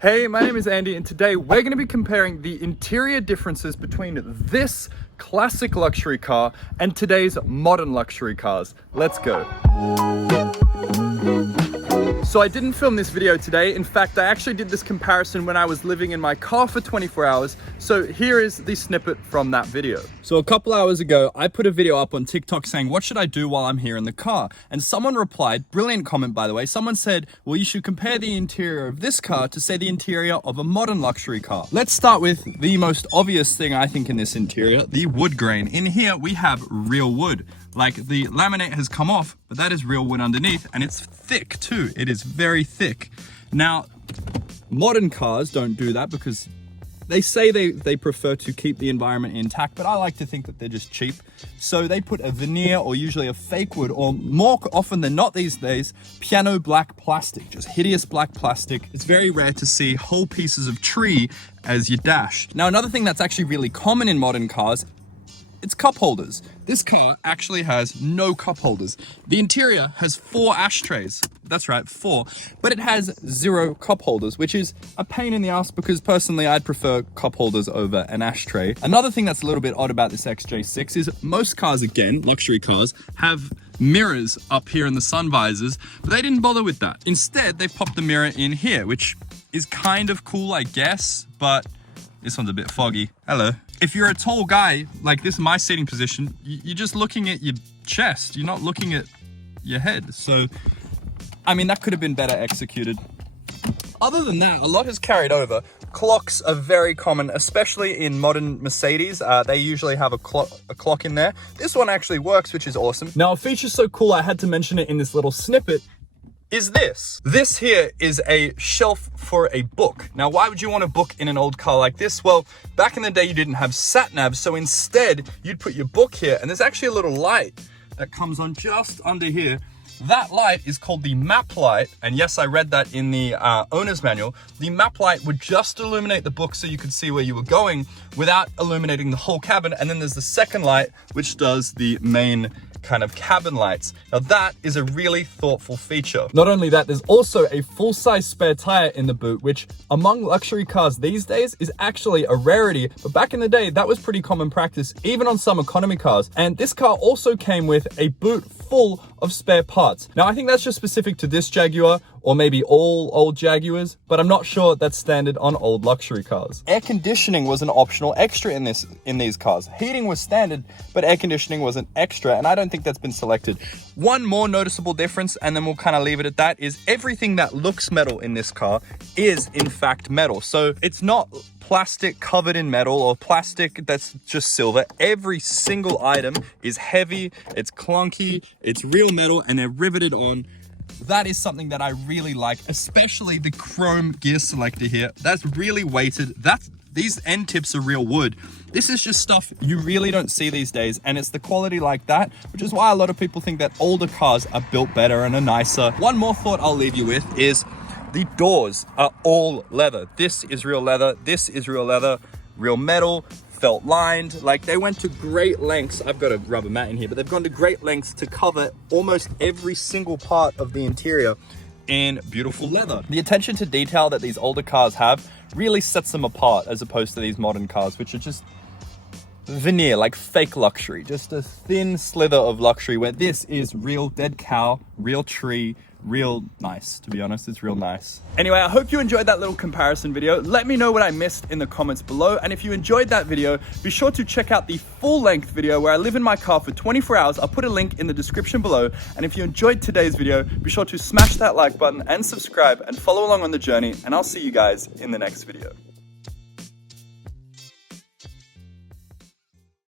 Hey, my name is Andy, and today we're going to be comparing the interior differences between this classic luxury car and today's modern luxury cars. Let's go. So I didn't film this video today. In fact, I actually did this comparison when I was living in my car for 24 hours. So here is the snippet from that video. So a couple hours ago, I put a video up on TikTok saying, what should I do while I'm here in the car? And someone replied, brilliant comment by the way, someone said, well, you should compare the interior of this car to say the interior of a modern luxury car. Let's start with the most obvious thing I think in this interior, the wood grain. In here, we have real wood. Like the laminate has come off, but that is real wood underneath, and it's thick too. It is very thick. Now, modern cars don't do that because they say they prefer to keep the environment intact, but I like to think that they're just cheap. So they put a veneer or usually a fake wood, or more often than not these days, piano black plastic, just hideous black plastic. It's very rare to see whole pieces of tree as your dash. Now, another thing that's actually really common in modern cars, it's cup holders. This car actually has no cup holders. The interior has 4 ashtrays. That's right, 4. But it has 0 cup holders, which is a pain in the ass because personally I'd prefer cup holders over an ashtray. Another thing that's a little bit odd about this XJ6 is most cars, again, luxury cars, have mirrors up here in the sun visors, but they didn't bother with that. Instead, they popped the mirror in here, which is kind of cool, I guess, but this one's a bit foggy. Hello. If you're a tall guy, like this, my seating position, you're just looking at your chest. You're not looking at your head. So, I mean, that could have been better executed. Other than that, a lot has carried over. Clocks are very common, especially in modern Mercedes. They usually have a clock in there. This one actually works, which is awesome. Now, a feature so cool, I had to mention it in this little snippet, is this. This here is a shelf for a book. Now, why would you want a book in an old car like this? Well, back in the day, you didn't have sat nav, so instead you'd put your book here, and there's actually a little light that comes on just under here. That light is called the map light, and yes, I read that in the owner's manual. The map light would just illuminate the book so you could see where you were going without illuminating the whole cabin, and then there's the second light, which does the main kind of cabin lights. Now that is a really thoughtful feature. Not only that, there's also a full-size spare tire in the boot, which among luxury cars these days is actually a rarity, but back in the day that was pretty common practice even on some economy cars. And this car also came with a boot full of spare parts. Now I think that's just specific to this Jaguar, or maybe all old Jaguars, but I'm not sure that's standard on old luxury cars. Air conditioning was an optional extra in these cars. Heating was standard, but air conditioning was an extra, and I don't think that's been selected. One more noticeable difference, and then we'll kind of leave it at that, is everything that looks metal in this car is in fact metal. So it's not plastic covered in metal or plastic that's just silver. Every single item is heavy, it's clunky, it's real metal, and they're riveted on. That is something that I really like, especially the chrome gear selector here. That's really weighted. These end tips are real wood. This is just stuff you really don't see these days, and it's the quality like that, which is why a lot of people think that older cars are built better and are nicer. One more thought I'll leave you with is the doors are all leather. This is real leather. This is real leather, real metal, felt lined. Like, they went to great lengths. I've got a rubber mat in here, but they've gone to great lengths to cover almost every single part of the interior in beautiful leather. The attention to detail that these older cars have really sets them apart as opposed to these modern cars, which are just veneer, like fake luxury, just a thin slither of luxury, where this is real dead cow, real tree, real nice. To be honest, it's real nice. Anyway, I hope you enjoyed that little comparison video. Let me know what I missed in the comments below, and if you enjoyed that video, be sure to check out the full-length video where I live in my car for 24 hours. I'll put a link in the description below, and if you enjoyed today's video, be sure to smash that like button and subscribe and follow along on the journey, and I'll see you guys in the next video.